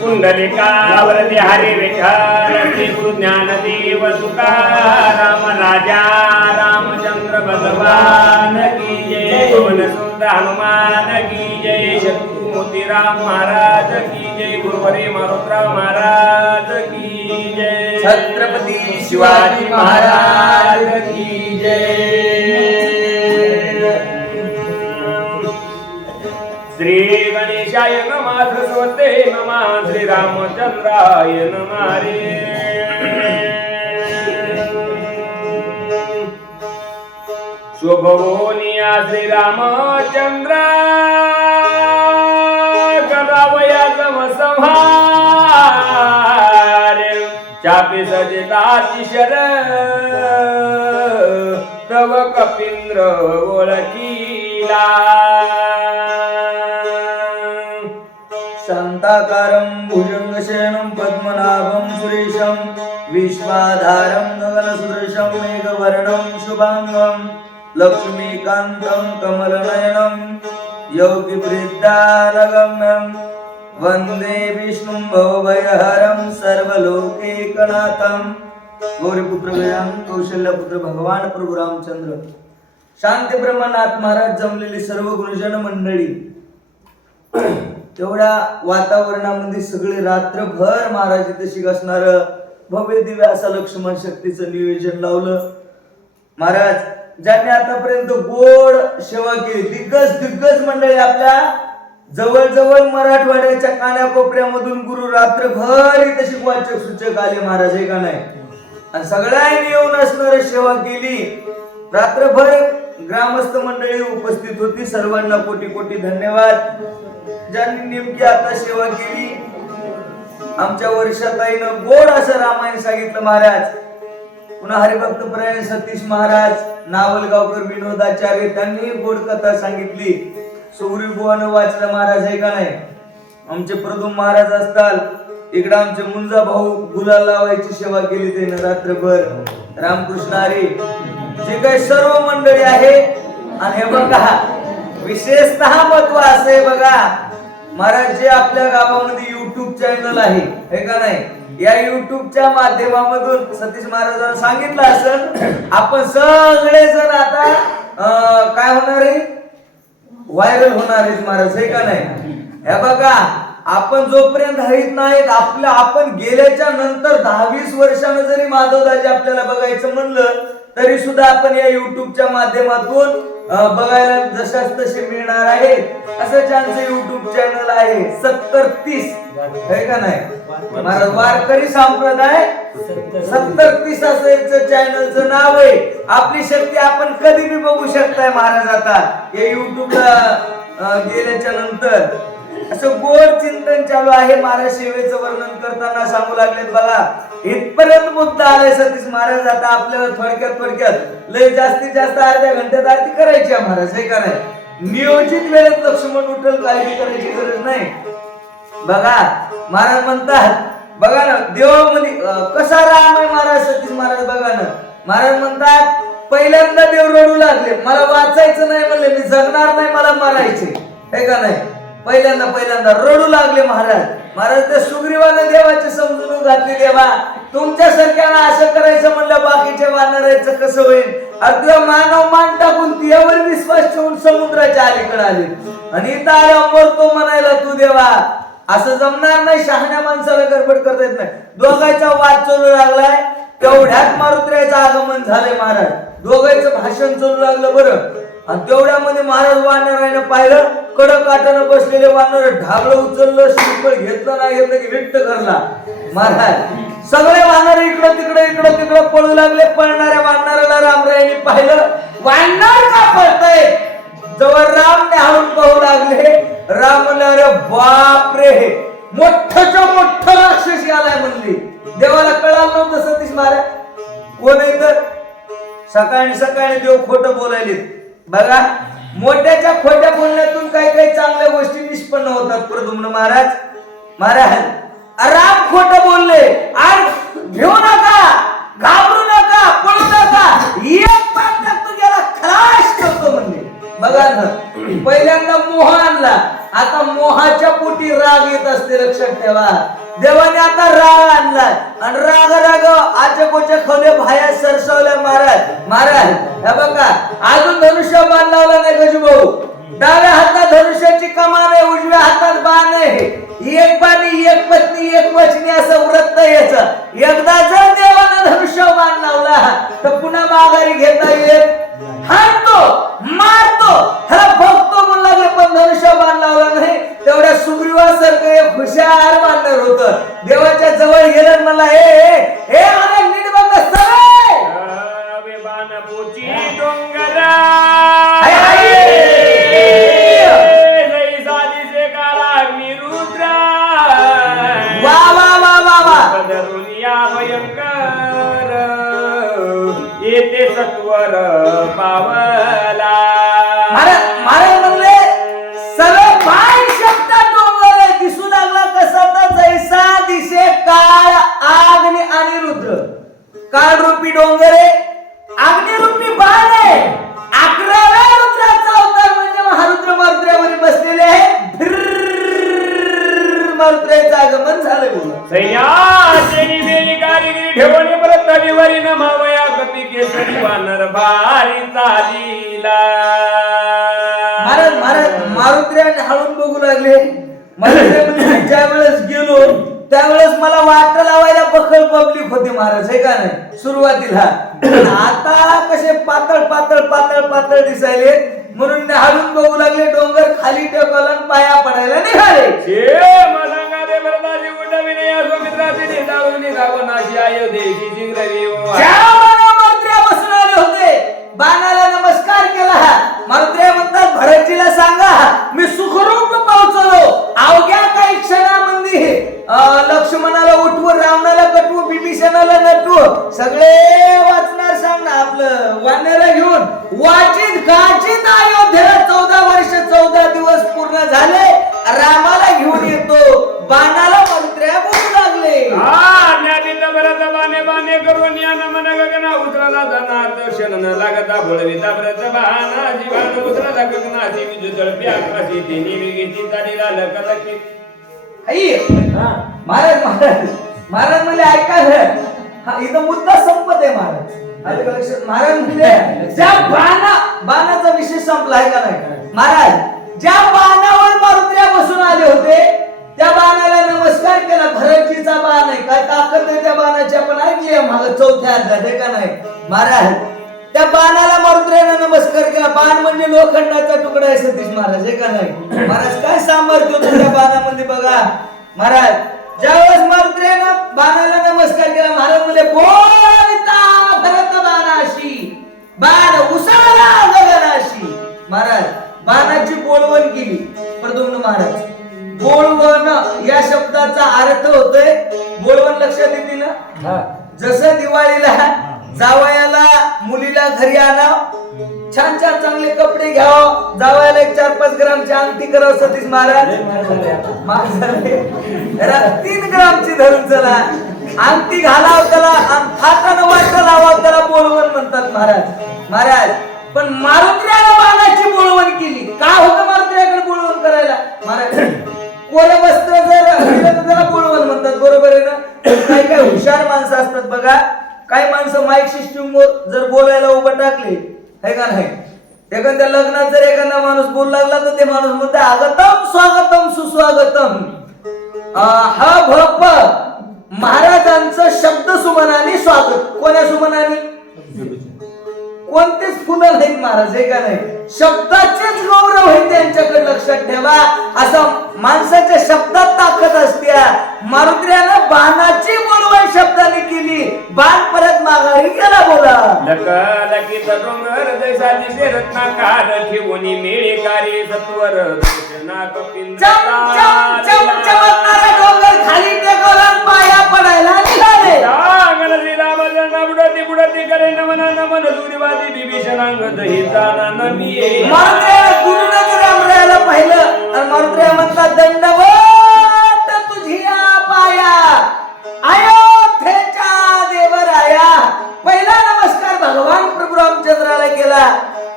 कुंडलिकावरती हरी विठ्ठल श्री गुरु ज्ञानदेव तुकाराम राजा रामचंद्र भगवान की जय पवन सुत हनुमान की जय शत्रु मोतीराम महाराज की जय गुरुवरे मारुतराव महाराज की जय छत्रपती शिवाजी महाराज की जय श्री गणेशाय नमः सरस्वते नमः श्री रामचंद्राय नमः रे शुभवोनिया श्री रामचंद्र करावया समसंहार चापे सजिताची शर तव कपिंद्र ओळखीला शांताकारं भुजंगशयनं पद्मनाभं सुरेशं विश्वाधारं गगनसदृशं मेघवर्णं शुभांगं लक्ष्मीकान्तं कमलनयनं योगिवृद्धारगम्यं वन्दे विष्णुं भवभयहरं सर्वलोकैकनाथं गौरीपुत्र गजानन कौशल्यपुत्र भगवान प्रभू रामचंद्र शांती ब्रह्मनाथ महाराज जमलेली सर्व गुरुजन मंडळी तेवढ्या वातावरणामध्ये सगळे रात्रभर महाराज इथे शिकसणार भव्य दिव्य असा लक्ष्मण शक्तीचं नियोजन लावलं. महाराज ज्यांनी आतापर्यंत गोड सेवा केली दिग्गज मंडळी आपल्या जवळ मराठवाड्याच्या कानाकोपऱ्यामधून गुरु रात्रभर इथे शिकवाचक सूचक आले महाराज हे का नाही आणि सगळ्यांनी येऊन असणारी सेवा केली. रात्रभर ग्रामस्थ मंडळी उपस्थित होती. सर्वांना कोटी कोटी धन्यवाद. ज्यांनी नेमकी आता सेवा केली आमच्या वर्षाताईनं गोड असं रामायण सांगितलं महाराज. पुन्हा हरिभक्त परायण सतीश महाराज नावलगावकर विनोदाचार्य त्यांनी गोड कथा सांगितली. सुग्रीव बुवानं वाचलं महाराज हे का नाही. आमचे प्रदुम महाराज असताल इकडे आमचे मुंजा भाऊ गुलाल लावायची सेवा केली त्यानं रात्रभर. रामकृष्ण हरी जे काही सर्व मंडळी आहे. आणि हे बघा विशेषतः महत्व असे बघा महाराज जे आपल्या गावामध्ये युट्यूब चॅनल आहे हे का नाही या युट्यूबच्या माध्यमामधून सतीश महाराजांना सांगितलं असं आपण सगळे जण आता काय होणार आहे व्हायरल होणार आहेत महाराज हे का नाही. हे बघा आपण जोपर्यंत हरित नाहीत आपण गेल्याच्या नंतर 10-20 वर्षांनी जरी माधवदाजी आपल्याला बघायचं म्हणलं तरी सुद्धा आपण या युट्यूबच्या माध्यमातून बघायला जशाच तसे मिळणार आहे. असं ज्यांचं युट्यूब चॅनल आहे 70-30 आहे का नाही महाराज वारकरी संप्रदाय 70-30 असं चॅनलचं नाव आहे. आपली शक्ती आपण कधी बी बघू शकताय महाराज. आता या युट्यूबला गेल्याच्या नंतर असं गोड चिंतन चालू आहे. महाराज सेवेचं वर्णन करताना सांगू लागलेत बघा इथपर्यंत मुद्दा आलाय सतीश महाराज. आता आपल्याला थोडक्यात लय जास्तीत जास्त अर्ध्या घंट्यात आरती करायची आहे महाराज हे का नाही. नियोजित वेळेत लक्ष्मण उठल काळजी करायची गरज नाही. बघा महाराज म्हणतात बघा ना देवामध्ये कसा राम आहे महाराज सतीश महाराज बघा ना. महाराज म्हणतात पहिल्यांदा देव रडू लागले मला वाचायचं नाही म्हणले मी जगणार नाही मला मारायचे हे का नाही. पहिल्यांदा रडू लागले महाराज. महाराज त्या सुग्रीवानं देवाची समजून घातली देवा तुमच्यासारख्याला असं करायचं म्हणलं बाकीच्या वानरायचं कसं होईल. अगदी मानव मान टाकून त्यावर विश्वास ठेवून समुद्राच्या अलीकडे आले आणि इथं आल्यावर तो म्हणायला तू देवा असं जमणार नाही. शहाण्या माणसाला गडबड करता येत नाही. दोघांचा वाद चालू लागलाय तेवढ्यात मारुत्र्याचं आगमन झालंय महाराज. दोघांचं भाषण चालू लागलं बरं आणि तेवढ्यामध्ये महाराज वानरायनं पाहिलं कडक काठानं बसलेले वानर ढाबळं उचललं श्रीफळ घेतलं नाही घेतलं की विट्ट करला महाराज. सगळे वानर इकडं तिकडं पळू लागले. पळणाऱ्या वानराला रामरायांनी पाहिलं वानर का पळतय. जवळ राम न्याहून पाहू लागले. राम म्हणले बाप रे मोठ्याच्या मोठा राक्षसी आलाय म्हणली. देवाला कळालं नव्हतं सतीश महाराज कोण आहे तर सकाळी देव खोटं बोलायले बघा. मोठ्याच्या खोट्या बोलण्यातून काही चांगल्या गोष्टी निष्पन्न होतात. प्रद्युम्न महाराज राम खोटं बोलले आणि घेऊ नका घाबरू नका पळू नका एक पाठ तू गेला खलास करतो म्हणले. बघा ना पहिल्यांदा मोह आणला आता मोहाच्या पोटी राग येत असते, लक्षात ठेवा. देवाने आता राग आणलाय आणि राग आचकोच्या खोले भाया सरसवल्या. महाराज हे बघा, अजून धनुष्य बाण लावला नाही गजू भाऊ. डाव्या हातात धनुष्याची कमान आहे, उजव्या हातात बाण आहे. एक बाणी एक पत्नी एक वचनी असं व्रत याचं. एकदा जर देवानं धनुष्य बाण लावला तर पुन्हा माघारी घेता येईल. हाणतो मारतो ह्याला भोगतो म्हणून लागले, पण धनुष्य बाण लावला नाही. तेवढ्या सुग्रीवासारखं एक हुशार बांधणार होतं. देवाच्या जवळ गेलं मला हे मला नीट बघ सवय बाण पोची डोंगरा भयंकर येते सत्वर पावला. महाराज म्हणले सगळं बाण शब्दात डोंगर दिसू लागला कसा तर जैसा दिसे काळ अग्नी आणि रुद्र. काळ रूपी डोंगर आहे, अग्नी रूपी बाण आहे. 11व्या रुद्राचा अवतार म्हणजे महारुद्र मारुद्र्यावर बसलेले आहे. मारुद्र्याचं आगमन झालं. बोला सैन्याची बेली कारिगिरी ठेवणी परत विवारी नमावया कपी केसरी वानर भारी चालीला. महाराज मारुद्र्याने हळून बघू लागले. मारुद्र्यामध्ये ज्या वेळेस गेलो त्यावेळेस मला वाट लावायला बखल पब्लिक होती महाराज, हे का नाही सुरुवातीला. आता कसे पातळ पातळ पातळ पातळ दिसायले म्हणून हळून बघू लागले. डोंगर खाली टेकवला पाया पडायला निघाले. बसून आले होते, बाणाला नमस्कार केला. मारुद्र्या म्हणतात भरतजीला सांगा मी सुखरूप पोहोचलो. अवघ्या काही क्षणामध्ये लक्ष्मणाला उठवू, रावणाला कटवू, बिभीषणाला नटवू, सगळे वाचणार सांगणार आपलं वाण्याला घेऊन वाचित गाचित अयोध्येला 14 वर्ष 14 दिवस पूर्ण झाले. रामाला घेऊन येतो. बाणाला मारुद्र्या बोलू लागले. बाणे बाणे करून या नमन गगना उतरला जाणार दर्शन न लागता भोळविता व्रत बहाना जीवन उतरला गगनाची विजुदळ प्याकाशी तिनी विगीची तारीला लकलकी. महाराज महाराज महाराज म्हणजे ऐका इथं मुद्दा संपत आहे. महाराज महाराज म्हणजे ज्या बाणाचा विषय संपला आहे का नाही. महाराज ज्या बाणावर मारुद्र्या बसून आले होते त्या बाणाला नमस्कार केला. भरतजीचा बाण आहे, काय ताकद आहे त्या बाणाची आपण ऐकली आहे मागे 4थ्या अध्यायात, हे का नाही. महाराज त्या बाणाला मारुद्र्याने नमस्कार केला. बाण म्हणजे लोखंडाचा तुकडा आहे सतीश महाराज, हे का नाही. महाराज काय सामर्थ्य होतं त्या बाणामध्ये बघा. महाराज ज्यावेळेस मारुद्र्यानं बाणाला नमस्कार केला, महाराज म्हणजे बोलता भरत बाणाशी बाण उसाला गगनाशी. महाराज बाणाची बोलवण केली. प्रद्युम्न महाराज बोलवण या शब्दाचा अर्थ होतोय बोलवण, लक्षात येते ना. जसं दिवाळीला जावयाला मुलीला घरी आणाव, छान छान चांगले कपडे घ्यावं, जावयाला एक 4-5 ग्रामची अंगठी करावं सतीश महाराज. 3 ग्रामची धरून चला अंगठी घालाव त्याला, हातानं वाटलं लावावं त्याला बोलवण म्हणतात महाराज. महाराज पण मारुद्र्यानं बाणाची बोलवण केली. का होतं मारुद्र्याकडे बोलवण करायला. महाराज कोरे वस्त्र जर त्याला बोलवण म्हणतात, बरोबर आहे ना. काही काही हुशार माणसं असतात बघा. काही माणसं माईक सिस्टीम जर बोलायला उभं टाकले, हे का नाही. एखाद्या लग्नात जर एखादा माणूस बोलू लागला तर ते माणूस म्हणते आगतम स्वागतम सुस्वागतम. हा भप महाराजांचं शब्द सुमनाने स्वागत. कोण्या सुमनाने. कोणतेच फुलं नाहीत महाराज, हे का नाही. शब्दाचेच गौरव आहे त्यांच्याकडे, लक्षात ठेवा. असं माणसाच्या शब्दात ताकद असते. मारुद्र्यानं बाणाची बोलवण शब्दाने केली. बाण परत माघारी गेला. बोला लकी डोंगर जैसा दिसे रत्नाकार ठेवणी मेळेकारी सत्वर दर्शना चमचमणारा डोंगर खाली टेकवला पाया पडायला निघाले. बुडती बुडती करे नमन नमन दुरीवादी बिभीषणांगत ही जाना नमी. मारुद्र्याला गुरुनं रामरायाला पाहिलं आणि मारुद्र्या म्हणतात दंडवत तुझिया पाया अयोध्येच्या देवराया. पहिला नमस्कार भगवान प्रभू रामचंद्राला केला,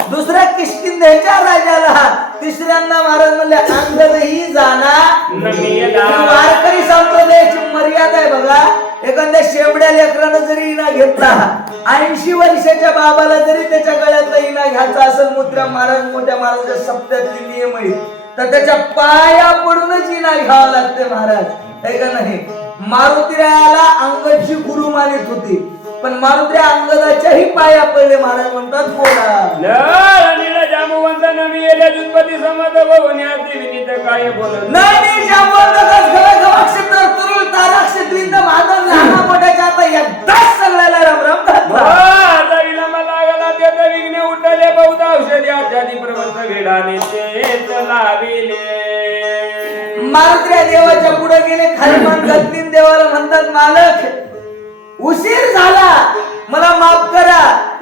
दुसऱ्या किष्किंधेच्या राजाला, तिसऱ्यांदा महाराज म्हणले अंगदही एखाद्या शेवड्या लेकरानं जरी इना घेतला, 80 वर्षाच्या बाबाला जरी त्याच्या गळ्यातला इना घ्यायचा असेल, मोठ्या महाराजाच्या सप्त्यातली नियम आहे, तर त्याच्या पाया पडूनच इना घ्यावा लागते महाराज, है का नाही? मारुतीरायाला अंगदची गुरु मानित होती, पण मारुती अंगदाच्याही पाया पडले. महाराज म्हणतात बोला नाही जांबवंत तरुळ ताराक्षेत्रींत माधव लहान मोठ्याच्या आता एकदाच सगळ्याला राम राम घातला. विघ्न उठले बहुत औषधी आचारी प्रबंध वेडाने तेच लाविले. मारुती देवाच्या पुढे गेले, खाली मान घातली, देवाला म्हणतात मालक उशीर झाला, मला माफ करा,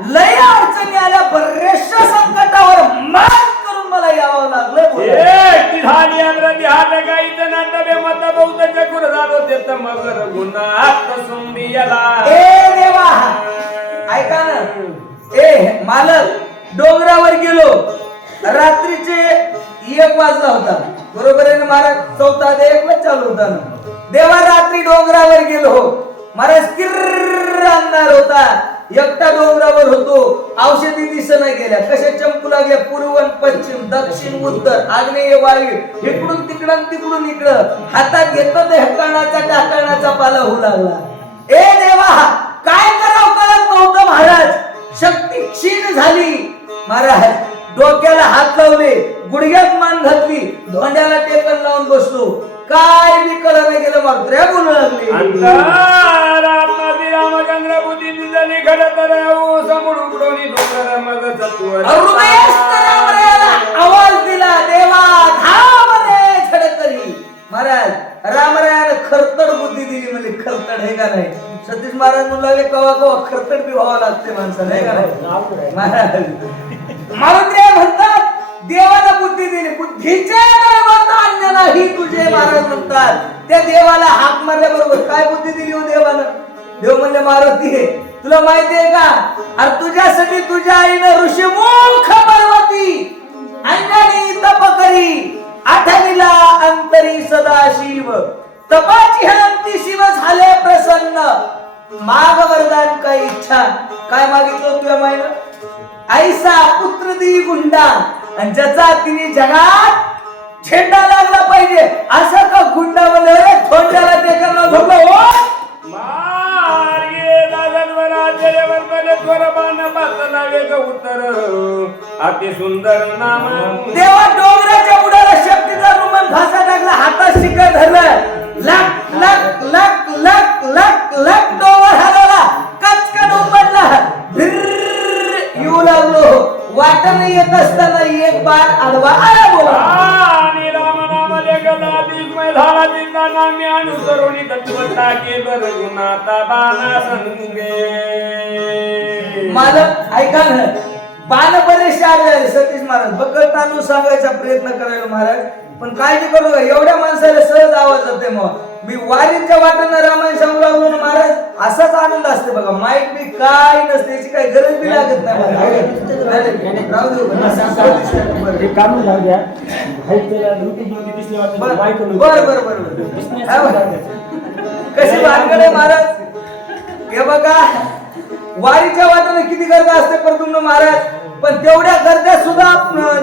लय अडचणी आल्या, बरेचशा संकटावर मात करून मला यावं लागलं. ए देवा ऐका ना, ए मालक डोंगरावर गेलो, रात्रीचे 1 वाजला होता, बरोबर आहे ना महाराज? 4:45 चालू होता ना. देवा रात्री डोंगरावर गेलो, महाराज किर्र अंधार होता, एकटा डोंगरावर होतो, औषधी दिसना गेल्या, कशा चमकू लागल्या, पूर्व पश्चिम दक्षिण उत्तर आग्नेय वायू, इकडून तिकडून तिकडून इकडं, हातात घेतलं तर हकाणाचा टाकणाचा पाला होऊ लागला. ए देवा काय करावं कळत नव्हतं महाराज, शक्ती क्षीण झाली. महाराज डोक्याला हात लावले, गुडघ्यात मान घातली, धोंड्याला टेकन लावून बसलो, काय बी कळलं गेलं. मात्र बोलू लागली रामचंद्र बुद्धी दिसली घडत समोर उघडून डोंगर मग सत्वर आवाज दिला, देवा धाम रे छडकरी. महाराज रामरायानं खरतड बुद्धी दिली, म्हणजे खरतड हे का नाही? सतीश महाराज म्हणू लागले कवा कवा खरतड बी व्हावं लागते माणसाला, हे का नाही? महाराज मारुती म्हणतात देवाला बुद्धी दिली, बुद्धीचे दैवत अन्य नाही तुझे. महाराज म्हणतात त्या देवाला हाक मारल्याबरोबर काय बुद्धी दिली हो देवानं? देव म्हणले मारुती तुला माहिती आहे का, अरे तुझ्यासाठी तुझ्या आईनं ऋषीमुख पर्वती अंजनी तप करी, आठवीला अंतरी सदाशिव, तपाची अंती शिव झाले प्रसन्न, माग वरदान काय इच्छा. काय मागितलं तुझ्या माईनं? आईसा पुत्र दी गुंडा, आणि ज्याचा तिने जगात झेंडा लागला पाहिजे असं का गुंडा म्हणलं रे? थोंड्याला टेकन झोपलं हो अति सुंदर नाम. देवा डोंगराच्या बुडाला शक्तीचा रुमन भासा टाकला, हातात शिका धरलं, लक लक लक लक लक लक डोंगर हलवला, कचकन उमटला, येऊ लागलो. वाटण येत असताना एक बाण आडवा आला. बोला आणि राम नाम लेखला दिग्मय झाला, दिंदा नामी अनुसरुणी तत्वता केलं रघुनाथा बाणा संगे. मालक ऐका ना, बाण बरेचसे आले. सतीश महाराज बकल तांदूळ सांगायचा प्रयत्न करायला महाराज, पण काळजी करू नका, एवढ्या माणसाला सहज आवाज जाते. मग मी वारीच्या वाटेनं रामायण सांगू लागलो ना महाराज, असाच आनंद असते बघा. माईक बी काय नसते, याची काही गरज बी लागत नाही. बर बर बर कशी भानगड आहे महाराज. हे बघा वारीच्या वाटेनं किती गर्दी असते प्रद्युम्न महाराज, पण तेवढ्या गर्द्या सुद्धा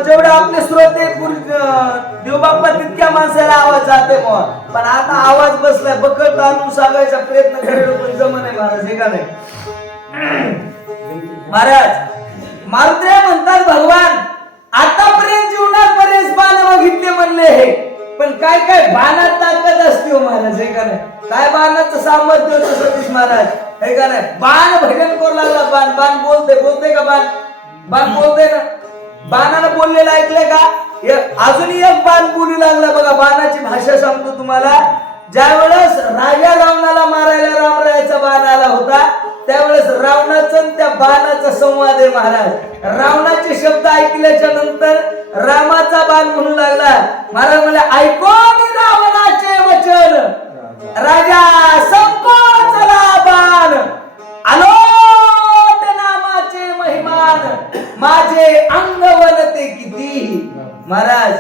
जेवढे आपले श्रोते देवबाप्पा तितक्या माणसाला आवाज जाते. पण आता आवाज बसलाय, बकल तांदूळ सांगायचा प्रयत्न करायला पण जमन आहे महाराज, हे का नाही? महाराज मारुती म्हणतात भगवान आतापर्यंत जीवनात बरेच बाण बघितले म्हणले हे, पण काय काय बाणात ताकद असते हो महाराज, हे का नाही? काय बाणाचं सामर्थ्य होतं सतीश महाराज, हे का नाही? बाण भजन करू लागला, बाण बाण बोलते का बाण? बाण बोलते ना, बाणानं बोललेलं ऐकलंय का? अजूनही एक बाण बोलू लागला बघा. बाणाची भाषा सांगतो तुम्हाला. ज्या वेळेस राजा रावणाला मारायला रामरायाचा बाण आला होता, त्यावेळेस रावणाचं त्या बाणाचा संवाद आहे महाराज. रावणाचे शब्द ऐकल्याच्या नंतर रामाचा बाण म्हणू लागला. महाराज म्हणले ऐकून रावणाचे वचन, राजा संकोचला बाण, आलोट नामाचे महिमान, माझे अंग वनते किती. महाराज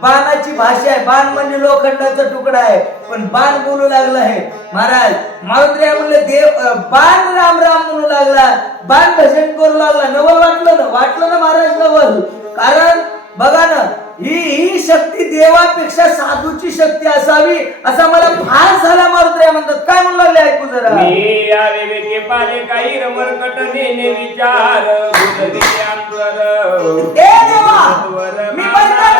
बाणाची भाषा आहे. बाण म्हणजे लोखंडाचा तुकडा आहे, पण बाण बोलू लागला आहे. महाराज मारुती म्हणले देव बाण राम राम म्हणू लागला, बाण भजन करू लागला. नवल वाटलं ना महाराज नवल. कारण बघा ना, ही शक्ती देवापेक्षा साधूची शक्ती असावी असा मला भास झाला. मारुती म्हणतात काय म्हणू लागले, ऐकू जरा. मी या विवेके पाले काही रमरकट नेने विचार बुद्धीचे अंतर. ए देवा, मी म्हणतात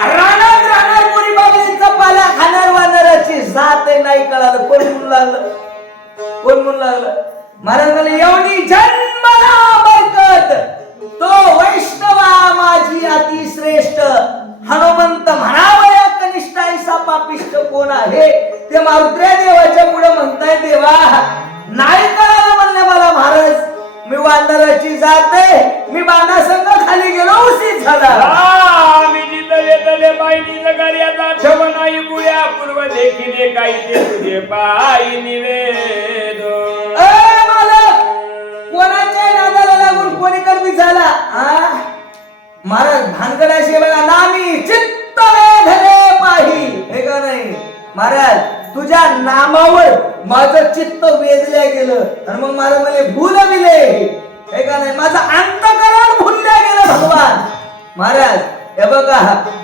रानात कोणी बाबळीचा पाला खाणार वानराची जात नाही कळालं. कोण म्हणू लागलं महाराज मला एवढी जन्मला बरकत तो वैष्णवा माझी अतिश्रेष्ठ हनुमंत म्हणावया कनिष्ठ ऐसा पापिष्ट कोण आहे. ते मारुत्र्या देवाच्या पुढे म्हणताय देवा नाही कळालं म्हणले मला महाराज. मी वानराची जात आहे, मी बाणासंग खाली गेलो उशीर झाला. मी जितले तले पायनी जगार्याचा ठेव नाही गुळ्या पूर्व देखिले काही ते तुझे पायी निवेद. कोणाच्या नादाला लागून कोणी कमी झाला. महाराज भानगड असे बघा नामी चित्त वेधले पाही, हे का नाही महाराज. तुझ्या नामावर माझं चित्त वेधल्या गेलं आणि मग महाराज मला भूलविले, हे का नाही. माझं अंतकरण भुलल्या गेलं भगवान. महाराज हे बघा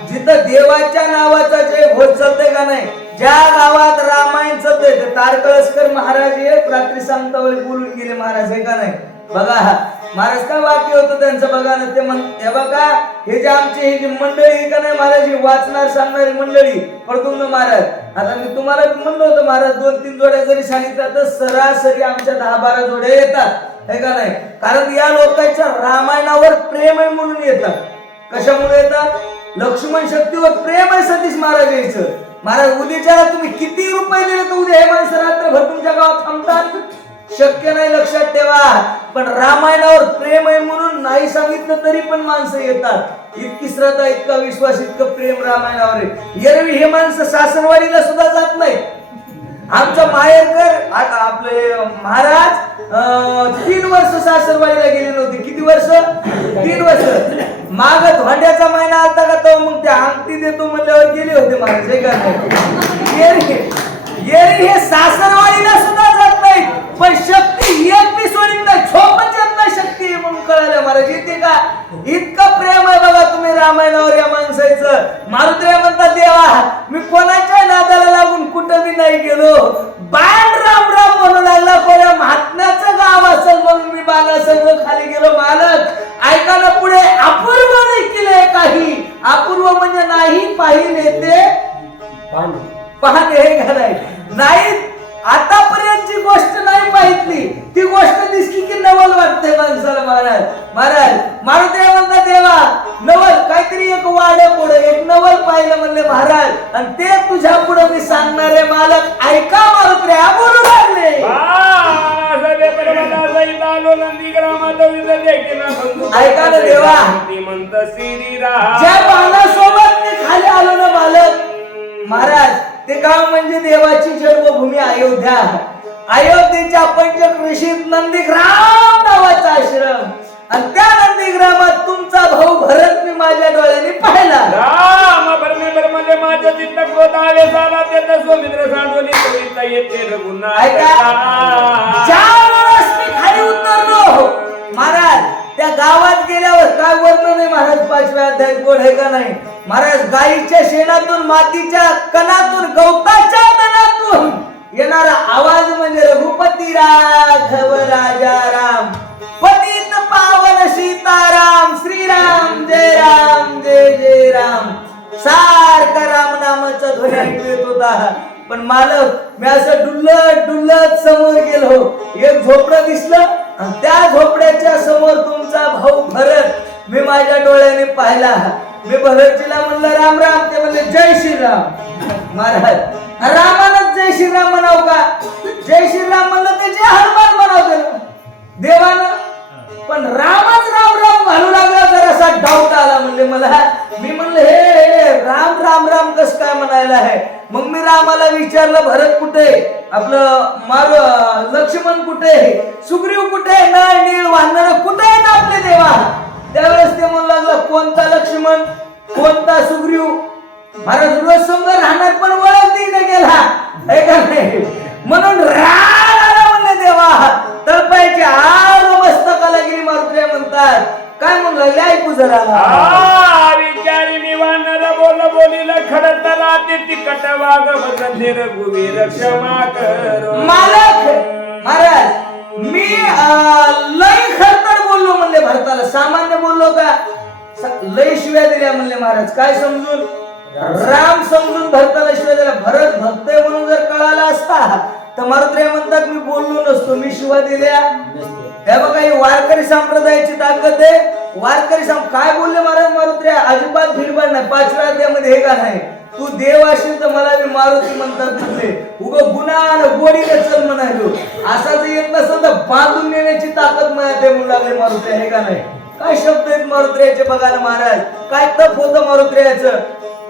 जिथं देवाच्या नावाचा जय घोष चालतंय का नाही, ज्या गावात रामायण चालतंय ते तारकळसकर महाराज एक रात्री सांगता वेळी बोलून गेले महाराज, हे का नाही. बघा महाराज काय वाक्य होतं त्यांचं बघा ना. ते हे बघा हे जे आमची ही जी मंडळी का नाही महाराज, ही वाचणार सांगणारी मंडळी पडतून महाराज. आता मी तुम्हाला म्हणलं होतं महाराज 2-3 जोड्या जरी सांगितल्या तर सरासरी आमच्या 10-12 जोड्या येतात, हे का नाही. कारण या लोकांच्या रामायणावर प्रेम आहे म्हणून येतात. कशामुळे येतात? लक्ष्मण शक्तीवर प्रेम आहे सतीश महाराज यायचं. महाराज उद्याच्याला तुम्ही किती रुपये दिले तर उद्या हे माणसं रात्रभर तुमच्या गावात थांबतात, शक्य नाही, लक्षात ठेवा. पण रामायणावर प्रेम आहे म्हणून नाही सांगितलं तरी पण माणसं येतात. इतकी श्रद्धा, इतका विश्वास, इतकं प्रेम रामायणावर आहे. एरवी हे माणसं सासरवाडीला सुद्धा जात नाही. आमचा माहेरकर आपले महाराज 3 वर्ष सासरवाडीला गेले नव्हते. किती वर्ष? 3 वर्ष. माग धोंड्याचा महिना आलता का तो मग ते अंगठी देतो म्हणल्यावर गेले होते महाराज, हे का नाही. हे सासरवाडीला सुद्धा जात नाही, पण शक्ती एक बी सोडीत नाही, झोपच शक्ती म्हणून कळालं महाराज. येते का? इतकं प्रेम आहे बघा तुम्ही रामायणावर या माणसाचं. मारुती म्हणतात देवा मी कोणाच्या नादाला लागून कुठं बी नाही गेलो. बाण राम राम म्हणू लागला, कोणा महात्म्याचं गाव असेल म्हणून मी बाणासंग खाली गेलो. मालक ऐका ना, पुढे अपूर्व देखील आहे काही. अपूर्व म्हणजे नाही पाहिले ते पाहणे, हे घालाय नाही. आतापर्यंतची गोष्ट नाही पाहितली, ती गोष्ट दिसली की नवल वाटते माणसाला. महाराज मारुती म्हणतात देवा नवल काहीतरी एक वाड पुढे एक नवल पाहिलं म्हणले महाराज, आणि ते तुझ्या पुढे मी सांगणार आहे. मालक ऐका मारुती बोलू लागले. ऐका ना देवा, ज्या बाणासोबत मी खाली आलो ना मालक महाराज, ते गाव म्हणजे देवाची जन्मभूमी अयोध्या. अयोध्येच्या पंचक्रोशीत नंदीग्राम नावाचा आश्रम, आणि त्या नंदीग्रामात तुमचा भाऊ भरत मी माझ्या डोळ्यांनी पाहिला. राम परमेश्वर मध्ये माझ्या चित्त क्रोध आले झाला ते सोमित्र सांडोली कविता येते रघुनाथ. ज्या वेळेस मी खाली उतरलो महाराज, त्या गावात गेल्यावर काय वर्णन आहे महाराज 5व्या अध्यायात बोल, आहे का नाही महाराज. गायीच्या शेणातून, मातीच्या कणातून, गवताच्या तणातून येणारा आवाज म्हणजे रघुपती राघव राजा राम, पतित पावन सीताराम, श्रीराम जय राम जय जय राम. सारखा राम नामाचा ध्वनी ऐकू येत होता. पण मालक मी असं डुल्लत समोर गेलो, एक झोपडं दिसलं आणि त्या झोपड्याच्या समोर तुमचा भाऊ भरत मी माझ्या डोळ्याने पाहिला. मी भरतजीला म्हणलं राम राम, ते म्हणले जय श्रीराम. महाराज रामानच जय श्रीराम म्हणाव का? जय श्रीराम म्हणलं ते जय हनुमान म्हणाव देवानं, पण रामच राम राम घालू लागला. जरासा डाऊट आला म्हणले मला. मी म्हणलं हे राम राम राम कस काय म्हणायला आहे. मग मी रामाला विचारलं भरत कुठे, आपलं लक्ष्मण कुठे, सुग्रीव कुठे, नळ नीळ वानर कुठे आहेत आपले देवा. त्यावेळेस ते म्हणू लागला कोणता लक्ष्मण, कोणता सुग्रीव, महाराज रोज समोर राहणार पण ओळख देईन गेला है का नाही. म्हणून राग आला म्हणले देवा तळपायची आग मस्तकाला गिरी मारुत्र्या म्हणतात. काय म्हणून लागले ऐकू जरा. विचारी मी वानर बोलील खडतला ते तिकट वाग बसते रघुवीर क्षमा कर. मालक महाराज मी लय खरतर बोललो म्हणले भरताला. सामान्य बोललो का लय शिव्या दिल्या म्हणले महाराज. काय समजून राम समजून भरताला शिव्या दिल्या. भरत भक्त आहे म्हणून जर कळाला असता तर मारुत्र्या म्हणतात मी बोललो नसतो मी शिव्या दिल्या. हे बघा ही वारकरी संप्रदायाची ताकद आहे. वारकरी काय बोलले महाराज मारुत्र्या अजिबात भिडबाड नाही. 5व्या अध्यायामध्ये हे का नाही तू देव असेल तर मला मी मारुती म्हणतात म्हणले. उग गुणान गोडीने चल म्हणालो. असा जर येत नसेल तर बांधून नेण्याची ताकद मला ते म्हणू लागले मारुत्र्या. हे का नाही काय शब्द आहेत मारुत्र्याचे बघा ना महाराज. काय तप होतं मारुत्र्याचं.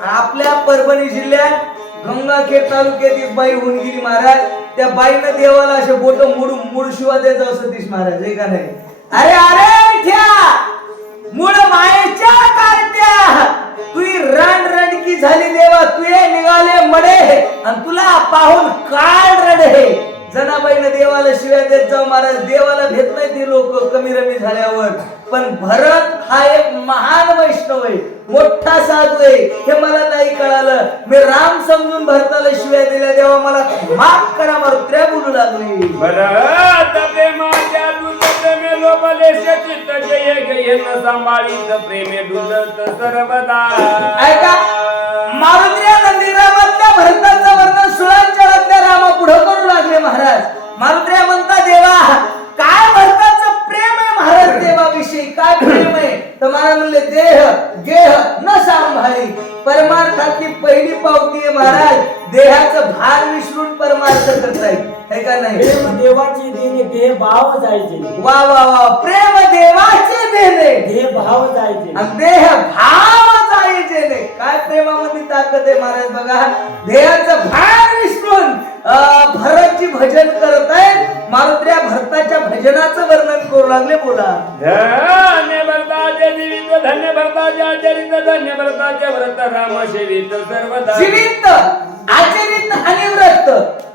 आपल्या परभणी जिल्ह्यात गंगाखेड तालुक्यात एक बाई होऊन गेली महाराज. त्या बाईनं देवाला असे बोट मोडून मूळ शिवा द्यायचं सतीश महाराज. हे का नाही. अरे अरे ठ्या मूळ मायेच्या कार्त्या तुही रणरणकी झाली देवा तुये निघाले मडे आणि तुला पाहून काय रडे. जनाबाईनं देवाला शिव्या देत जाऊ महाराज. देवाला भेट नाही ते लोक कमी रमी झाल्यावर. पण भरत हा एक महान वैष्णव आहे मोठा साधू आहे हे मला नाही कळालं. मी राम समजून भरताला शिव्या दिल्या देवा मला माफ करा मारुत्र्या बोलू लागली. भरत प्रेमाच्या दुधत मेलो बलेश चित्त जय गयन सांभाळीत प्रेमे दुधत सर्वदा. ऐका मारुत्र्या नंदीरामतल्या भरताचं वर्णन सुळांच्या रामा पुढे करू लागले महाराज. मारुत्र्या म्हणता देवा काय भरताचं प्रेम आहे महाराज देवाविषयी काय प्रेम आहे. तर मला म्हणले देह गेह न सांभाळी परमार्थाची पहिली पावती आहे महाराज. देहाचं भार विसरून परमार्थ करता येईल हे का नाही. प्रेम देवाचे देणे देह भाव जायचे. वा वा वा प्रेम देवाचे देणे देह भाव जायचे आणि देह भाव जायचे नाही. काय प्रेमामध्ये ताकद आहे महाराज बघा. देहाचं भार विसरून भरतची भजन करत आहेत. मारुत्र्या भरताच्या भजनाचं वर्णन करू लागले. बोला धन्य भरताचे जीवित धन्य भरताचे आचरित धन्य भरताचे व्रत राम सेवित सर्वदा. जीवित आचरित आणि व्रत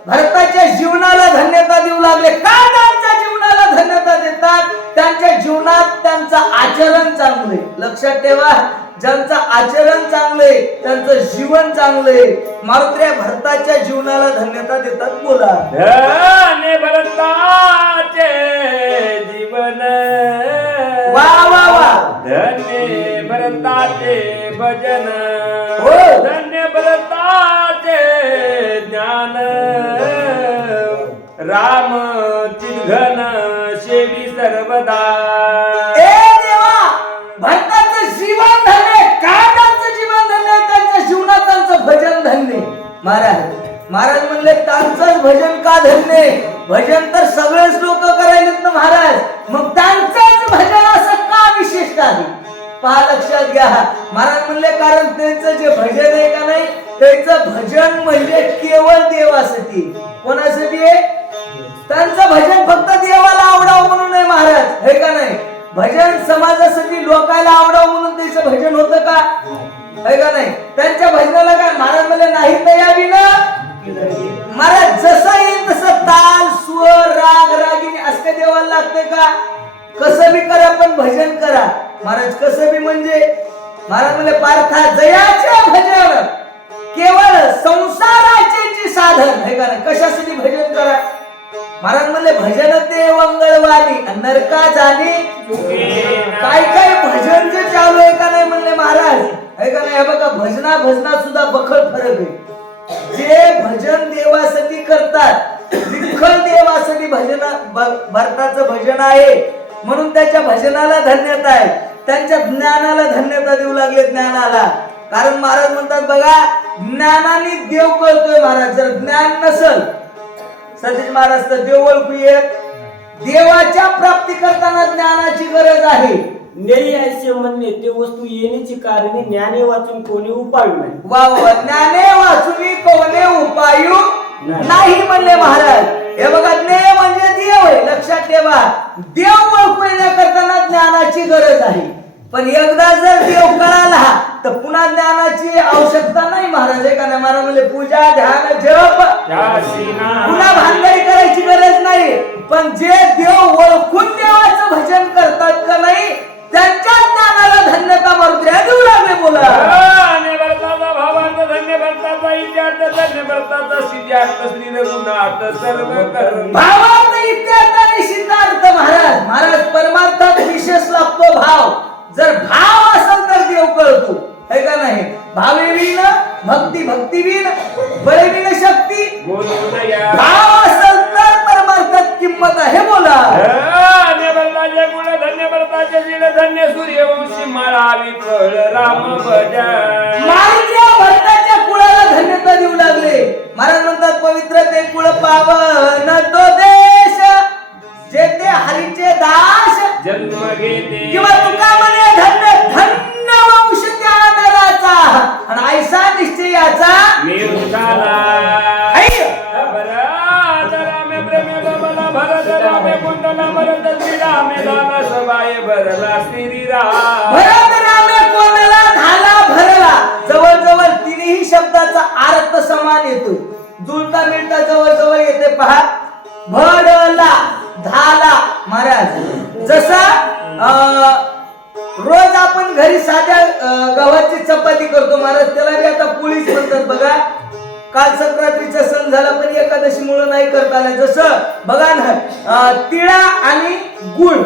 भरताच्या जीवनाला धन्यता देऊ लागले. का त्यांच्या जीवनाला धन्यता देतात. त्यांच्या जीवनात त्यांचं आचरण चांगले. लक्षात ठेवा ज्यांचं आचरण चांगले त्यांचं जीवन चांगले. मारुत्र्या भरताच्या जीवनाला धन्यता देतात. बोला धन्य भरताचे जीवन वा वा वा धन्य भरताचे भजन हो. धन्य भरताचे ज्ञान राम चिघन सेवी सर्वदा. ए देवा भरताचं जीवन धन्य का त्यांचं जीवन धन्य त्यांच्या जीवनात त्यांचं भजन धन्य. महाराज म्हणले त्यांचंच भजन का धन्य. भजन तर सगळेच लोक करायलेत ना महाराज. मग त्यांचंच भजन असं का विशिष्ट आहे. पहा लक्षात घ्या. महाराज म्हणले कारण त्यांचं जे भजन आहे का नाही त्यांचं भजन म्हणजे केवळ देवासाठी. कोणासाठी आहे. त्यांचं भजन फक्त देवाला आवडावं म्हणून आहे महाराज हे का नाही. भजन समाजासाठी लोकांना आवडावं म्हणून त्याचं भजन होतं का है का नाही. त्यांच्या भजनाला काय महाराज म्हणले नाही तयारी ना महाराज जसं येईल तसं ताल स्वर राग रागिनी असं देवाला लागते का. कसं बी करा पण भजन करा महाराज. कसं बी म्हणजे महाराज म्हणले पार्था जयाचे भजन केवळ संसाराचे जी साधन है का नाही. कशासाठी भजन करा महाराज म्हणले भजन ते मंगळवारी नरका झाली. काय काय भजन जे चालू आहे का नाही म्हणले महाराज है का नाही. बघा भजनात सुद्धा बखळ फरक आहे. जे भजन देवासाठी करतात विठ्ठल देवासाठी भजन भरताचं भजन आहे म्हणून त्याच्या भजनाला धन्यता आहे. त्यांच्या ज्ञानाला धन्यता देऊ लागले ज्ञानाला. कारण महाराज म्हणतात बघा ज्ञानाने देव कळतोय महाराज. जर ज्ञान नसल सतीश महाराज तर देव ओळखू येत. देवाच्या प्राप्ती करताना ज्ञानाची गरज आहे. नेई ऐसे म्हणणे ते वस्तू येण्याची कारणे ज्ञाने वाचून कोणी उपायू नाही. वा वा ज्ञाने वाचून कोणी उपायू नाही म्हणले महाराज. हे बघा ज्ञेय म्हणजे देव आहे. लक्षात ठेवा देव ओळखू करताना ज्ञानाची गरज आहे. पण एकदा जर देव कळाला तर पुन्हा ज्ञानाची आवश्यकता नाही महाराज. आहे का नाही? महाराज म्हणले पूजा ध्यान जप पुन्हा भानगडी करायची गरज नाही. पण जे देव ओळखून देवाचं भजन करतात का नाही त्यांच्या ज्ञानाला धन्यता मारुत्र्या देऊ लागले. बोला धन्य भरताचा भावार्थ, धन्य भरताचा इत्यार्थ, धन्य भरताचा सिद्धार्थ, श्री रघुनाथ सर्व करून भावार्थ इत्यार्थ आणि सिद्धार्थ. महाराज महाराज परमार्थात विशेष लागतो भाव. जर भाव असेल तर देव कळतो. है का नाही? भावेविन भक्ती, भक्तीविन बळेविन शक्ती. भाव असेल तर परमार्थात किंमत आहे. बोला धन्य भरताचे गुण, धन्य भरताचे लीळ, धन्य सूर्यवंशी माळा विठ्ठल राम भजन. मारुतीया भरताच्या कुळाला धन्यता देऊ लागले. महाराज म्हणतात पवित्र ते कुळ पावन तो देश जेथे हरीचे दास जन्म घेते. किंवा तुका म्हणे धन्य धन्य वंश त्या नराचा आणि ऐसा निश्चयाचा मेरू झाला. रामे प्रेमे बबला भरत रामे कुंडला भरत श्रीरामे दाना सबाय भरला श्रीराम. भरत रामे कोणाला धाला भरला. जवळजवळ तिन्ही शब्दाचा अर्थ समान येतो. जुळता मिळता जवळ येते पहा. भरला धाला. महाराज जसा रोज आपण घरी साध्या गव्हाची चपाती करतो महाराज, त्याला बी आता पोळीच म्हणतात बघा. काल संक्रांतीचा सण झाला पण एकादशी मुळे नाही करता आला. जसं बघा ना तिळा आणि गुळ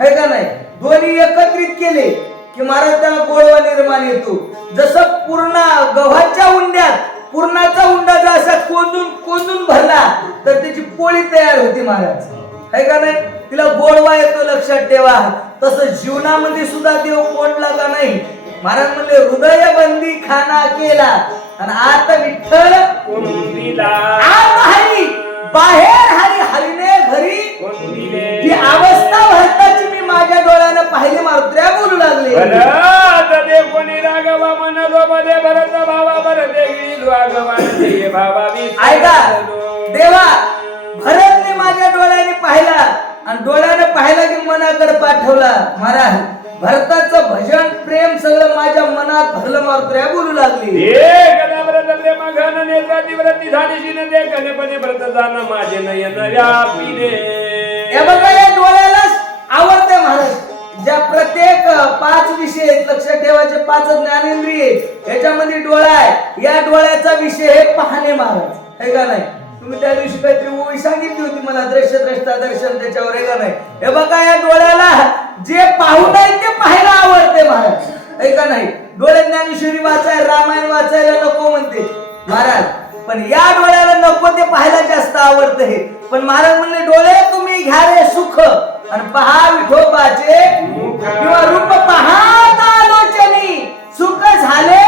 है का नाही दोन्ही एकत्रित केले की महाराज त्याला गोडवा निर्माण येतो. जसं पूर्ण गव्हाच्या उंड्यात पूर्णाचा उंडा जर असा कोंदून भरला तर त्याची पोळी तयार होती महाराज. है का नाही? तिला गोडवा येतो. लक्षात ठेवा. तसं जीवनामध्ये सुद्धा देव कोंडला का नाही. महाराज म्हणले हृदय बंदी खाना केला आणि आता विठ्ठल कुंडीला आत हरी बाहेर हरी हरीने घरी. ही अवस्था भरताची मी माझ्या डोळ्यानं पाहिली. मारुत्र्या बोलू लागले. दे कोणी राघवा मन लोबदे भरत भावा भरते गिळी राघवान दे भावा ऐका देवा भरतने माझ्या डोळ्याने पाहिला आणि डोळ्याने पाहिला की मनाकडे पाठवला. महाराज भरताचं भजन प्रेम सगळं माझ्या मनात भरलं. मारुत्र्या बोलू लागली. हे गदाव्रत प्रेम घन नेत्राती व्रती झालीशी न दे गणपती व्रत जाण माझे नयन व्यापिले. हे बघा या डोळ्याला आवडते महाराज. ज्या प्रत्येक 5 विषय लक्षात ठेवायचे 5 ज्ञानेंद्रिय याच्यामध्ये डोळा आहे. या डोळ्याचा विषय हे पाहणे महाराज. है का नाही? तुम्ही त्या दिवशी काहीतरी ओवी सांगितली होती मला दृश्य द्रष्टा दर्शन त्याच्यावर. आहे का नाही? हे बघा या डोळ्याला जे पाहू नये ते पाहायला आवडते महाराज. है का नाही? डोळे ज्ञानेश्वरी वाचायला रामायण वाचायला नको म्हणते महाराज, पण या डोळ्याला नको ते पाहायला जास्त आवडतं. हे पण महाराज म्हणले डोळे तुम्ही घ्या रे सुख आणि पहा विठोबाचे किंवा रूप पाहत आलोचनी सुख झाले.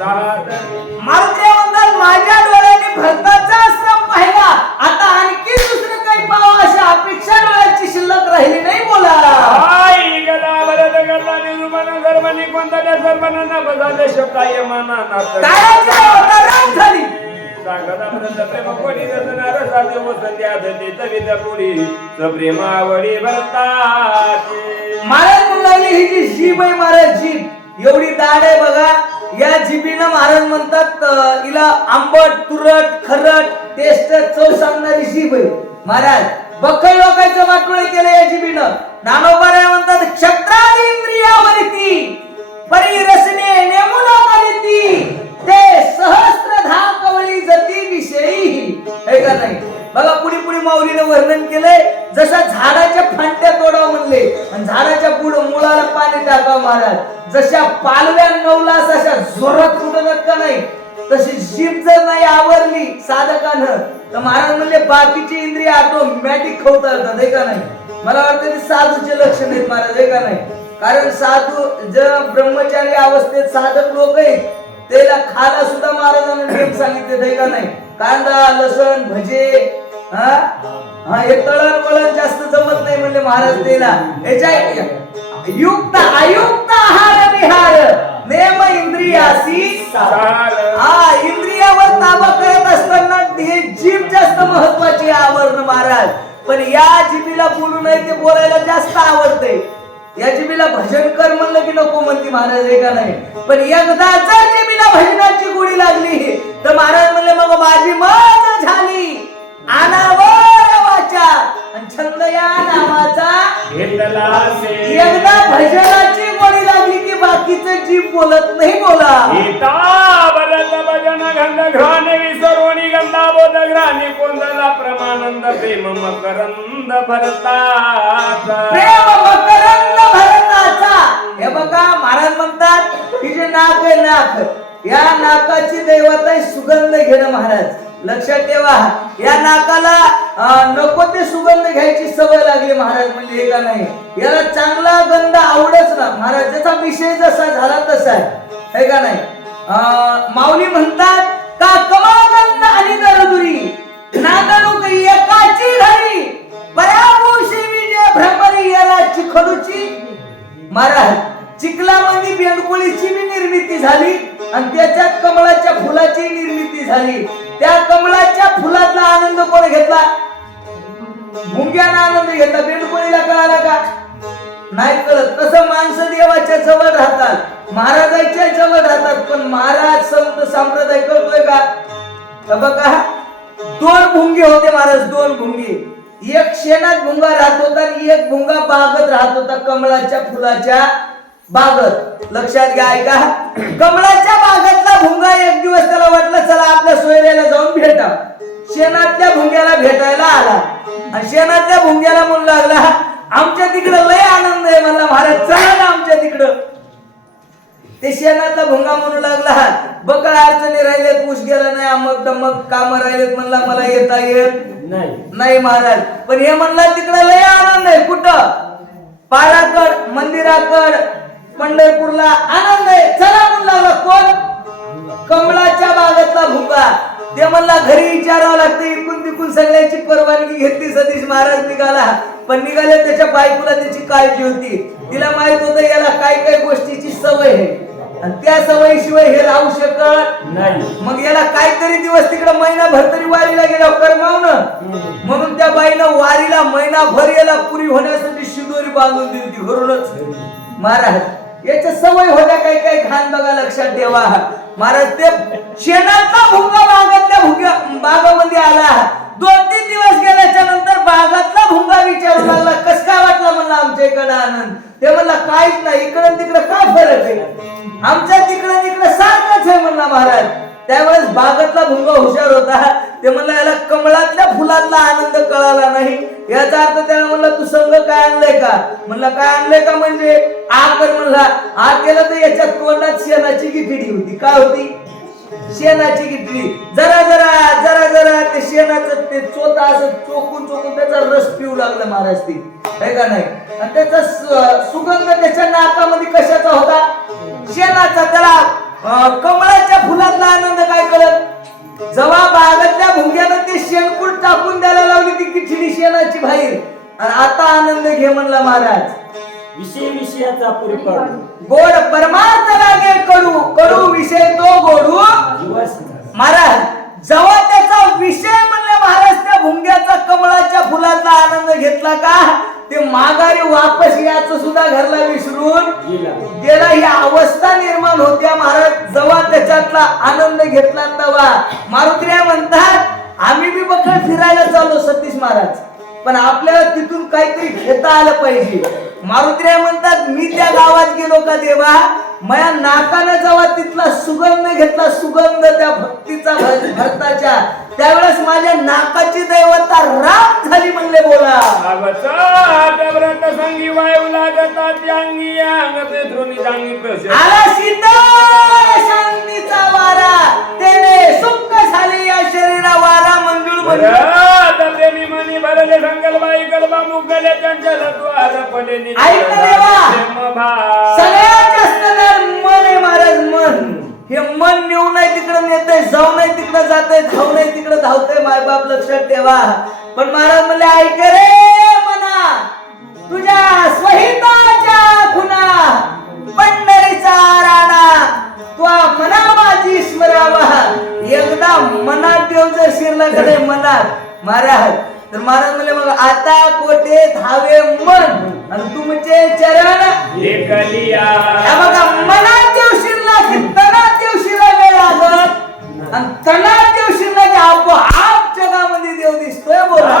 मारुत्र्या म्हणतात माझ्या डोळ्याने भरताचा आश्रम पाहिला. आता आणखी दुसरं काही पाहावं अशी अपेक्षा डोळ्याची शिल्लक राहिली नाही. बोला आई गदा भरत गदा निरुमन गर्वनी कोणत्या सर्वांना बजाले शब्दाय मनानात कायाची अवतारण झाली. गदा भरत प्रेम कोणी रचणार साधे वसंत्या धनी तवित पुरी सप्रेमावडी भरताचे. महाराज म्हणले ही जी जीभ आहे महाराज जीभ एवढी दाढ आहे बघा. या जिभीनं महाराज म्हणतात हिला आंबट तुरट खरट टेस्ट चव सांगणारी जीभ आहे महाराज. बक्कळ लोकांचं वाटोळे केलं या जिभीनं. ज्ञानोबा म्हणतात क्षत्रादी इंद्रियावरती परिरसने नेमुना करीती ते सहस्त्रधा कवळी जती विषयी. हे का नाही? बघा पुढे माऊलीने वर्णन केलंय. जसं झाडाच्या फांट्या तोडावं म्हणले आणि झाडाच्या पुढे मुळाला पाणी टाकावं महाराज. जशा पालव्या नवलास अशा जोरात फुटत का नाही तशी जीभ जर नाही आवरली साधकानं तर महाराज म्हणले बाकीची इंद्रिय ऑटोमॅटिक खवता येतात. हे का नाही? मला वाटतं ते साधूचे लक्षण आहेत महाराज. हे का नाही? कारण साधू जर ब्रह्मचारी अवस्थेत साधक लोक आहेत त्याला खायला सुद्धा महाराजांनी नियम सांगितले. हे का नाही? कांदा लसण भजे हे तळण वळण जास्त जमत नाही म्हणले महाराज. त्याला याच्या युक्त अयुक्त आहार विहार नेम इंद्रियासी. इंद्रियावर ताबा करत असताना हे जीभ जास्त महत्वाची आवरण महाराज. पण या जिभीला बोलू नये ते बोलायला जास्त आवडते. या जिबीला भजन कर म्हणलं की नको म्हणते महाराज, हे का नाही. पण एकदा जर जिबीला भजनाची गोडी लागली तर महाराज म्हणले मग माझी मत झाली अनावर वाचा आणि छंद या नावाचा घेतला से. एकदा भजनाची गोडी लागली की बाकीचं जीव बोलत नाही बोला. गीता भरत भजन गंध घ्राणे विसरोणी गंधा बोध घ्राणे कोंदला प्रमानंद प्रेम मकरंद भरताचा. प्रेम मकरंद भरताचा. हे बघा महाराज म्हणतात की जे नाक आहे नाक, या नाकाची दैवत आहे सुगंध घेणं. महाराज लक्षात ठेवा, या नाकाला नको ते सुगंध घ्यायची सवय लागली. महाराज म्हणजे हे का नाही, याला चांगला गंध आवडच ना. महाराज त्याचा विषय जसा झाला तसा आहे, हे का नाही. माऊली म्हणतात का कमागंध आणि दरदुरी नागणूक एकाची घरी पराभूषी विजय भ्रमरी याला चिखलूची. महाराज चिखलामध्ये बेंडकोळीची बी निर्मिती झाली आणि त्याच्यात कमळाच्या फुलाची निर्मिती झाली. त्या कमळाच्या फुलातला आनंद कोण घेतला? भुंग्यानं आनंद घेतला. बेंडकोळीला कळाला का? नाही कळत. तसं माणसं देवाच्या जवळ राहतात, महाराजांच्या जवळ राहतात, पण महाराज संत संप्रदाय करतोय का? बघा दोन भुंगे होते महाराज, दोन भुंगे. एक शेणात भुंगा राहत होता आणि एक भुंगा बागत राहत होता, कमळाच्या फुलाच्या बागत. लक्षात घ्या, ऐका. कमळाच्या बागेतला भुंगा एक दिवस त्याला वाटलं चला आपल्या सोयऱ्याला जाऊन भेटा. शेणातल्या भुंग्याला भेटायला आला आणि शेणातल्या भुंग्याला म्हणू लागला आमच्या तिकडं लय आनंद आहे. म्हणला महाराज चला ना आमच्या तिकडं. ते शेणातला भुंगा म्हणू लागला बकळ अडचणी राहिलेत, मुश गेला नाही, अमक दमक काम राहिलेत. म्हणला मला येता येत नाही महाराज. पण हे म्हणला तिकडं लय आनंद आहे. कुठं? पाराकड, मंदिराकड, पंढरपूरला आनंद आहे. चला म्हणू लागला. कोण? कमळाच्या बागेतला भुंगा. ते म्हणला घरी विचारावं लागतं. इकून तिकून सगळ्यांची परवानगी घेतली. सतीश महाराज निघाला, पण निघाले त्याच्या बायकोला त्याची काळजी होती. तिला माहित होतं याला काय काय गोष्टीची सवय आहे आणि त्या सवयीशिवाय हे राहू शकत नाही. मग याला काहीतरी दिवस तिकडे महिनाभर तरी वारीला गेला करमावणं. म्हणून त्या बाईनं वारीला महिनाभर याला पुरी होण्यासाठी शिदोरी बांधून दिली ती घरूनच. महाराज याच्या सवय होत्या काही काही घाण बघा, लक्षात ठेवा. महाराज ते शेणाचा भुंगा बागातल्या बागामध्ये आला. 2-3 दिवस गेल्याच्या नंतर बागातला भुंगा विचारू लागला कस काय वाटला? म्हणला आमच्या इकडे आनंद. ते म्हणला काहीच नाही, इकडं तिकडं काय फरक आहे? आमच्या तिकडं तिकडं सारखंच आहे म्हणला महाराज. त्यावेळेस बागातला भुंगा हुशार होता. ते म्हणला याला कमळातल्या फुलातला आनंद कळाला नाही. याचा अर्थ त्याला म्हणला तू संग काय आणलंय का? म्हणला काय आणलंय का म्हणजे आकर. म्हणला आग केलं तर याच्या तोंडात शेणाची गिठडी होती. काय होती? शेणाची गिठडी. जरा जरा जरा जरा ते शेणाचं ते चोथा असं चोकून चोकून त्याचा रस पिऊ लागला महाराज ती, है का नाही. आणि त्याचा सुगंध त्याच्या नाकामध्ये कशाचा होता? शेणाचा. त्याला कमळाच्या फुलातला आनंद काय कळत? जेव्हा बागातल्या भुंग्यानं ते शेणकूट टाकून द्यायला लावली ती गिठडी शेणाची बाहेर, आणि आता आनंद घे म्हणला महाराज. विषय विषयाचा परिपाक गोड परमार्थ लागे कडू, कडू विषय तो गोडू. महाराज जेव्हा त्याचा विषय म्हणले महाराज त्या भुंग्याचा कमळाच्या फुलाचा आनंद घेतला का ते माघारी वापस याचं सुद्धा घरला विसरून गेला. ही अवस्था निर्माण होत्या महाराज जेव्हा त्याच्यातला आनंद घेतला तेव्हा. मारुतीराय म्हणतात आम्ही बी बकळ फिरायला चाललो सतीश महाराज, पण आपल्याला तिथून काहीतरी घेता आलं पाहिजे. मारुतीराय म्हणतात मी त्या गावात गेलो का देवा, माझ्या नाकानं जेव्हा तिथला सुगंध घेतला, सुगंध त्या भक्तीचा भक्ताच्या, त्यावेळेस माझ्या नाकाची दैवता राम झाली म्हणले. बोला संगी वायू लागता त्यांगी अंग पेत्रोनी सांगी प्रश्न आला शीतळ शांतीचा वारा, त्याने सुख झाले या शरीरा वारा मंजूळ मंजूळ. प्रेमी मनी भरले संकल्पाई कल्पा मुगले चंचल द्वार पडे. ऐक सगळ्यात जास्त मन आहे महाराज. मन हे मन नेऊ नाही तिकडं नेतय, जाऊ नाही तिकडं जातय, धावू नाही तिकडं धावतय. मायबाप लक्षात ठेवा. पण महाराज म्हणले ऐक रे मना तुझ्या स्वहिताच्या खुना पंढरीचा राणा तो मना माझी स्मरावा. एकदा मनात देव जर शिरला कडे मनात महाराज तर महाराज म्हणले मग आता कोठे धावे मन आणि तुमचे चरण लेखलिया हे बघा मनात देव शिरला की तनात देव शिरायला वेळ लागत आणि तनात देव शिरला की आपोआप जगामध्ये देव दिसतोय बोला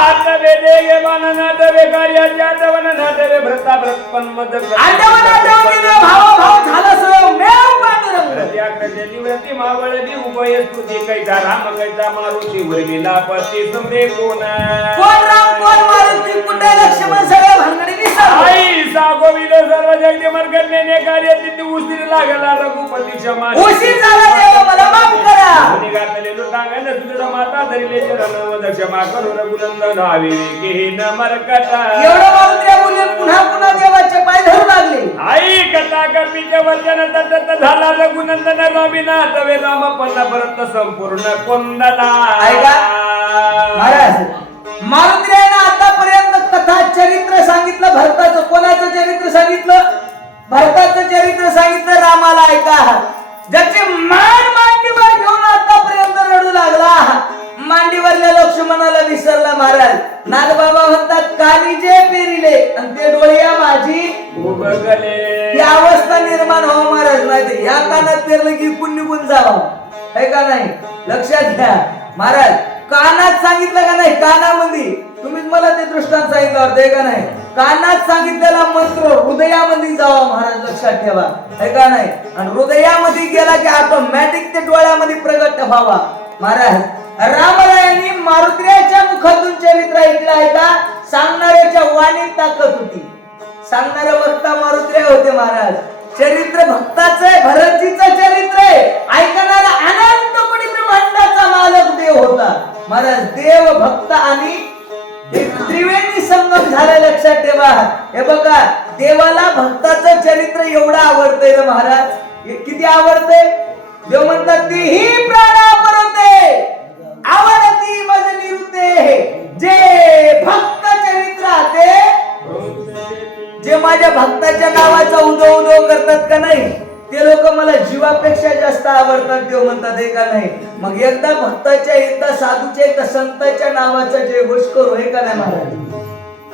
आतवे देगे बाणनाटवे कार्याच्या दवननाटवे भ्रता भ्रतपन्मद भाव झाला सगळं मेव पांडुरंग प्रत्याक्रते निवृत्ती मावळली उभय स्तुती कैसा राम कैसा मारुती उर्मिला पती समरे कोण कोण राम कोण मारुती कुठे लक्ष्मण सगळ्या भानगडी विसरले आई सागोविलो सर्व जगते मर्गण्याने कार्य तिथे उशीर लागला रघुपती क्षमा उशीर झाला देव मला माफ करा मुनी घातले लुटांगण सुदृढ माता धरिले चरण वद क्षमा करू रघुनंदन हवी की न मरकटा एवढं मारुत्र्या बोलले पुन्हा पुन्हा देवाचे पाय धरू लागले आई कथा कपीचे वचन तटत झाला रघुनंदन रविनाथ वे राम पल्ला परत संपूर्ण कोंडला ऐका महाराज मारुत्र्यानं आतापर्यंत कथा चरित्र सांगितलं भरताचं कोणाचं चरित्र सांगितलं भरताचं चरित्र सांगितलं रामाला ऐका ज्याचे मान मांडीवर घेऊन आतापर्यंत रडू लागला मांडीवरल्या लक्ष्मणाला विसरला महाराज नागबाबा म्हणतात कानी जे पेरिले आणि ते डोळ्या माझी उभगले ही अवस्था निर्माण व्हावं महाराज नाही या कानात पेरलं की इकून निघून जावं है का नाही लक्षात घ्या महाराज कानात सांगितलं का नाही कानामध्ये तुम्हीच मला ते दृष्टांत सांगितलं होतं का नाही कानात सांगितलेला मंत्र हृदयामध्ये जावा महाराज लक्षात ठेवा है का नाही आणि हृदयामध्ये गेला की ऑटोमॅटिक ते डोळ्यामध्ये प्रगट व्हावा महाराज रामरायांनी मारुत्र्याच्या मुखातून चरित्र ऐकलं आहे का सांगणाऱ्याच्या वाणीत ताकद होती सांगणारा वक्ता मारुत्र्या होते महाराज चरित्र भक्ताचं आहे भरतजीचं चरित्र आहे ऐकणारा अनंत कोटी ब्रह्मांडाचा मालक देव होता महाराज देव भक्त आणि त्रिवेणी संगम झाला लक्षात ठेवा हे बघा देवाला भक्ताचं चरित्र एवढं आवडतंय रे महाराज किती आवडतंय देव म्हणतात तेही प्राणापरते आवडती मज निरुते जे भक्त चरित्र ते जे माझ्या भक्ताच्या नावाचा उदो उदो करतात का नाही ते लोक मला जीवापेक्षा जास्त आवडतात देव म्हणतात हे का नाही मग एकदा भक्ताच्या एकदा साधूच्या एकदा संतांच्या नावाचा जयघोष करू हे का नाही महाराज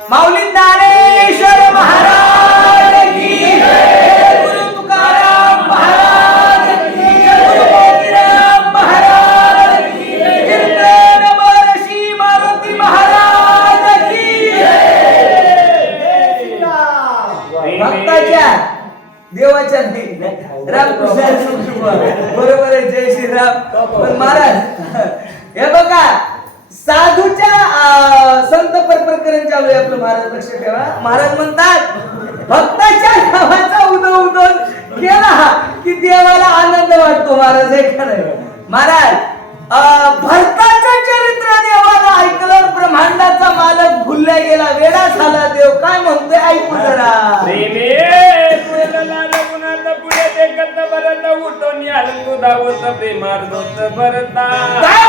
माऊली ज्ञानेश्वर महाराज की जय गुरु तुकाराम महाराज की जय गुरु मोतीराम महाराज की जय कीर्तन महर्षी मारुती महाराज की जय भक्ताच्या देवाच्या रामकृष्ण बरोबर आहे जय श्रीराम पण महाराज हे बघा साधूच्या संत प्रकरण चालू आहे आपलं महाराज लक्ष ठेवा महाराज म्हणतात भक्ताच्या नावाचा उदोउदोन केला की देवाला आनंद वाटतो महाराज हे खरं महाराज भरताचं चरित्र देवाला ऐकलं ब्रह्मांडाचा मालक भुलला गेला वेडा झाला देव काय म्हणतोय ऐकू जरा पुढे देखत भरत उठून आलं धावत प्रेमार्थ भरता काय